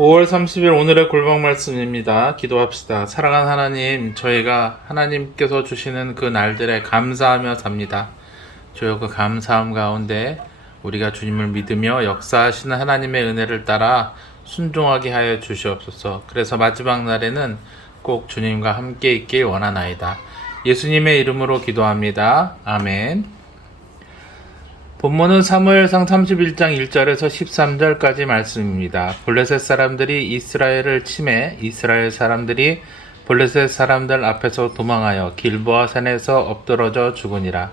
5월 30일 오늘의 골방 말씀입니다. 기도합시다. 사랑하는 하나님, 저희가 하나님께서 주시는 그 날들에 감사하며 삽니다. 주여, 그 감사함 가운데 우리가 주님을 믿으며 역사하시는 하나님의 은혜를 따라 순종하게 하여 주시옵소서. 그래서 마지막 날에는 꼭 주님과 함께 있길 원하나이다. 예수님의 이름으로 기도합니다. 아멘. 본문은 사무엘상 31장 1절에서 13절까지 말씀입니다. 블레셋 사람들이 이스라엘을 침해 이스라엘 사람들이 블레셋 사람들 앞에서 도망하여 길보아 산에서 엎드러져 죽으니라.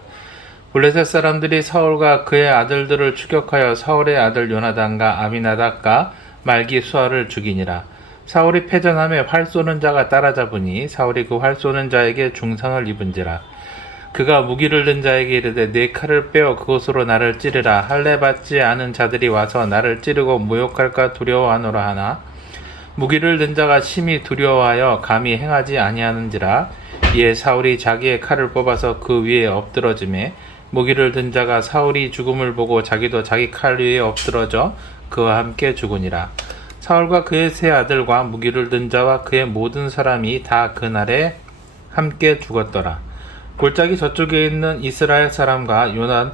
블레셋 사람들이 사울과 그의 아들들을 추격하여 사울의 아들 요나단과 아비나답과 말기수아를 죽이니라. 사울이 패전함에 활 쏘는 자가 따라잡으니 사울이 그 활 쏘는 자에게 중상을 입은지라. 그가 무기를 든 자에게 이르되 네 칼을 빼어 그곳으로 나를 찌르라. 할례 받지 않은 자들이 와서 나를 찌르고 모욕할까 두려워하노라 하나 무기를 든 자가 심히 두려워하여 감히 행하지 아니하는지라. 이에 사울이 자기의 칼을 뽑아서 그 위에 엎드러지매 무기를 든 자가 사울이 죽음을 보고 자기도 자기 칼 위에 엎드러져 그와 함께 죽으니라. 사울과 그의 세 아들과 무기를 든 자와 그의 모든 사람이 다 그날에 함께 죽었더라. 골짜기 저쪽에 있는 이스라엘 사람과 요단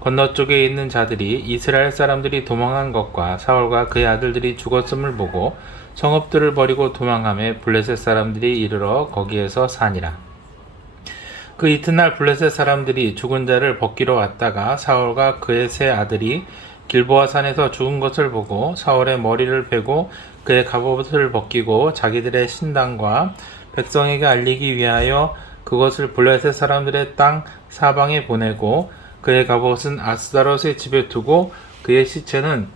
건너쪽에 있는 자들이 이스라엘 사람들이 도망한 것과 사울과 그의 아들들이 죽었음을 보고 성읍들을 버리고 도망하며 블레셋 사람들이 이르러 거기에서 사니라. 그 이튿날 블레셋 사람들이 죽은 자를 벗기러 왔다가 사울과 그의 세 아들이 길보아 산에서 죽은 것을 보고 사울의 머리를 베고 그의 갑옷을 벗기고 자기들의 신당과 백성에게 알리기 위하여 그것을 블레셋 사람들의 땅 사방에 보내고 그의 갑옷은 아스다롯의 집에 두고 그의 시체는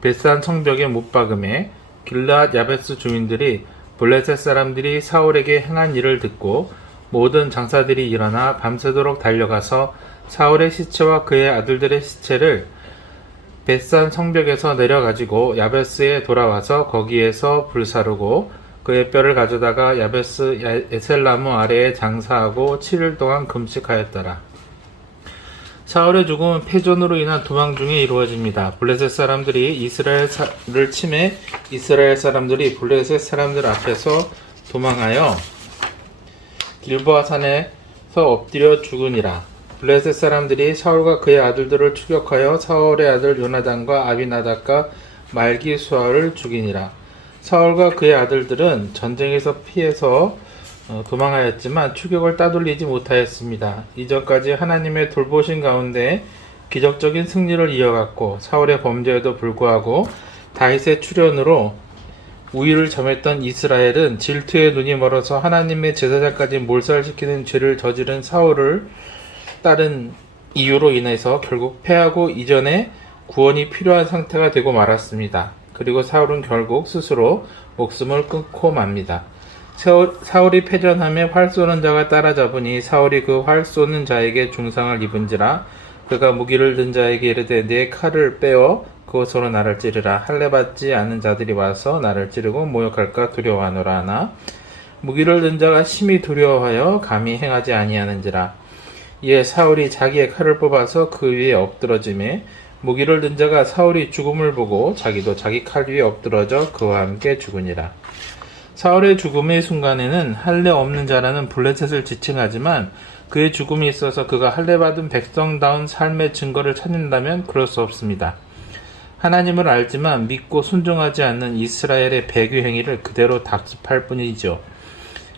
벳산 성벽에 못 박음에 길르앗 야베스 주민들이 블레셋 사람들이 사울에게 행한 일을 듣고 모든 장사들이 일어나 밤새도록 달려가서 사울의 시체와 그의 아들들의 시체를 벳산 성벽에서 내려가지고 야베스에 돌아와서 거기에서 불사르고 그의 뼈를 가져다가 야베스 에셀나무 아래에 장사하고 7일 동안 금식하였더라. 사울의 죽음은 패전으로 인한 도망 중에 이루어집니다. 블레셋 사람들이 이스라엘을 침해 이스라엘 사람들이 블레셋 사람들 앞에서 도망하여 길보아 산에서 엎드려 죽으니라. 블레셋 사람들이 사울과 그의 아들들을 추격하여 사울의 아들 요나단과 아비나답과 말기수아를 죽이니라. 사울과 그의 아들들은 전쟁에서 피해서 도망하였지만 추격을 따돌리지 못하였습니다. 이전까지 하나님의 돌보신 가운데 기적적인 승리를 이어갔고 사울의 범죄에도 불구하고 다윗의 출현으로 우위를 점했던 이스라엘은 질투에 눈이 멀어서 하나님의 제사장까지 몰살시키는 죄를 저지른 사울을 따른 이유로 인해서 결국 패하고 이전에 구원이 필요한 상태가 되고 말았습니다. 그리고 사울은 결국 스스로 목숨을 끊고 맙니다. 사울이 패전하며 활 쏘는 자가 따라잡으니 사울이 그 활 쏘는 자에게 중상을 입은지라. 그가 무기를 든 자에게 이르되 네 칼을 빼어 그것으로 나를 찌르라. 할례 받지 않은 자들이 와서 나를 찌르고 모욕할까 두려워하노라 하나 무기를 든 자가 심히 두려워하여 감히 행하지 아니하는지라. 이에 사울이 자기의 칼을 뽑아서 그 위에 엎드러지매 무기를 든 자가 사울이 죽음을 보고 자기도 자기 칼 위에 엎드러져 그와 함께 죽으니라. 사울의 죽음의 순간에는 할례 없는 자라는 블레셋을 지칭하지만 그의 죽음이 있어서 그가 할례 받은 백성다운 삶의 증거를 찾는다면 그럴 수 없습니다. 하나님을 알지만 믿고 순종하지 않는 이스라엘의 배교 행위를 그대로 답습할 뿐이죠.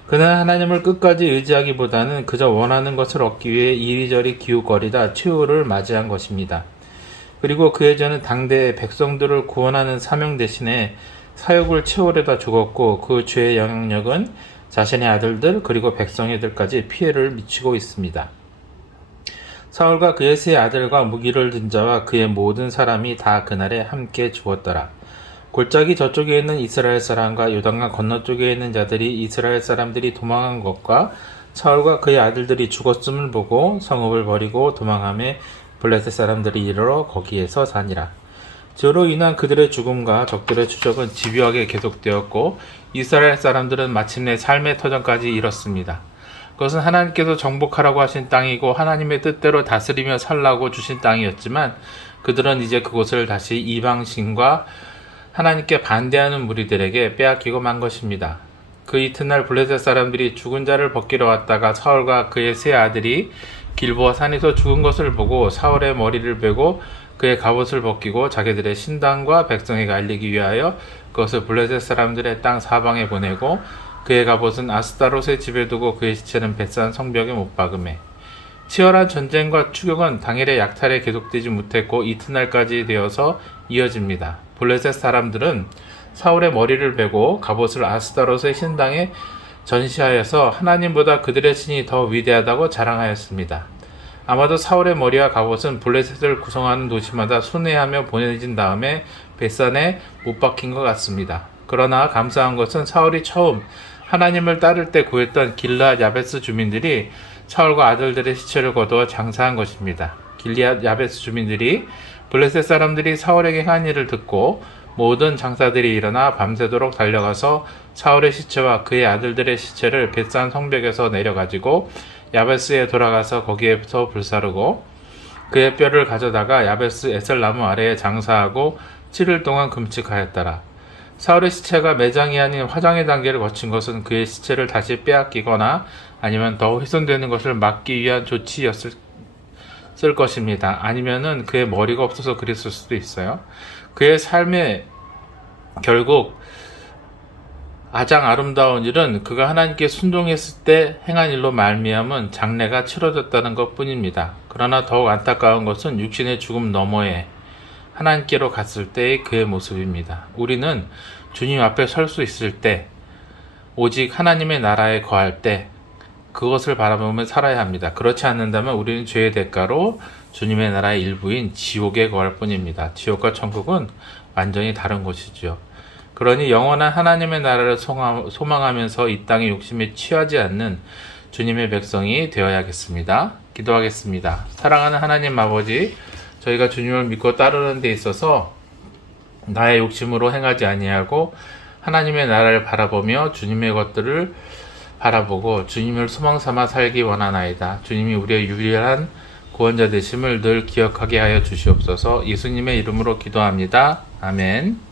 그는 하나님을 끝까지 의지하기보다는 그저 원하는 것을 얻기 위해 이리저리 기웃거리다 최후를 맞이한 것입니다. 그리고 그의 전은 당대의 백성들을 구원하는 사명 대신에 사욕을 채우려다 죽었고 그 죄의 영향력은 자신의 아들들 그리고 백성애들까지 피해를 미치고 있습니다. 사울과 그의 세 아들과 무기를 든 자와 그의 모든 사람이 다 그날에 함께 죽었더라. 골짜기 저쪽에 있는 이스라엘 사람과 요단강 건너쪽에 있는 자들이 이스라엘 사람들이 도망한 것과 사울과 그의 아들들이 죽었음을 보고 성읍을 버리고 도망하며 블레셋 사람들이 이르러 거기에서 사니라. 저로 인한 그들의 죽음과 적들의 추적은 집요하게 계속되었고 이스라엘 사람들은 마침내 삶의 터전까지 이뤘습니다. 그것은 하나님께서 정복하라고 하신 땅이고 하나님의 뜻대로 다스리며 살라고 주신 땅이었지만 그들은 이제 그곳을 다시 이방신과 하나님께 반대하는 무리들에게 빼앗기고 만 것입니다. 그 이튿날 블레셋 사람들이 죽은 자를 벗기러 왔다가 사울과 그의 세 아들이 길보아 산에서 죽은 것을 보고 사울의 머리를 베고 그의 갑옷을 벗기고 자기들의 신당과 백성에게 알리기 위하여 그것을 블레셋 사람들의 땅 사방에 보내고 그의 갑옷은 아스타롯의 집에 두고 그의 시체는 벳산 성벽에 못 박음에 치열한 전쟁과 추격은 당일의 약탈에 계속되지 못했고 이튿날까지 되어서 이어집니다. 블레셋 사람들은 사울의 머리를 베고 갑옷을 아스타롯의 신당에 전시하여서 하나님보다 그들의 신이 더 위대하다고 자랑하였습니다. 아마도 사울의 머리와 갑옷은 블레셋을 구성하는 도시마다 순회하며 보내진 다음에 벳산에 못 박힌 것 같습니다. 그러나 감사한 것은 사울이 처음 하나님을 따를 때 구했던 길르앗 야베스 주민들이 사울과 아들들의 시체를 거두어 장사한 것입니다. 길르앗 야베스 주민들이 블레셋 사람들이 사울에게 한 일을 듣고 모든 장사들이 일어나 밤새도록 달려가서 사울의 시체와 그의 아들들의 시체를 벳산 성벽에서 내려가지고 야베스에 돌아가서 거기에서 불사르고 그의 뼈를 가져다가 야베스 에셀나무 아래에 장사하고 7일 동안 금칙하였더라. 사울의 시체가 매장이 아닌 화장의 단계를 거친 것은 그의 시체를 다시 빼앗기거나 아니면 더 훼손되는 것을 막기 위한 조치였을 것입니다. 아니면은 그의 머리가 없어서 그랬을 수도 있어요. 그의 삶에 결국 가장 아름다운 일은 그가 하나님께 순종했을 때 행한 일로 말미암은 장례가 치러졌다는 것 뿐입니다. 그러나 더욱 안타까운 것은 육신의 죽음 너머에 하나님께로 갔을 때의 그의 모습입니다. 우리는 주님 앞에 설 수 있을 때, 오직 하나님의 나라에 거할 때 그것을 바라보며 살아야 합니다. 그렇지 않는다면 우리는 죄의 대가로 주님의 나라의 일부인 지옥에 거할 뿐입니다. 지옥과 천국은 완전히 다른 곳이죠. 그러니 영원한 하나님의 나라를 소망하면서 이 땅의 욕심에 취하지 않는 주님의 백성이 되어야겠습니다. 기도하겠습니다. 사랑하는 하나님 아버지, 저희가 주님을 믿고 따르는 데 있어서 나의 욕심으로 행하지 아니하고 하나님의 나라를 바라보며 주님의 것들을 바라보고 주님을 소망 삼아 살기 원하나이다. 주님이 우리의 유일한 구원자 되심을 늘 기억하게 하여 주시옵소서. 예수님의 이름으로 기도합니다. 아멘.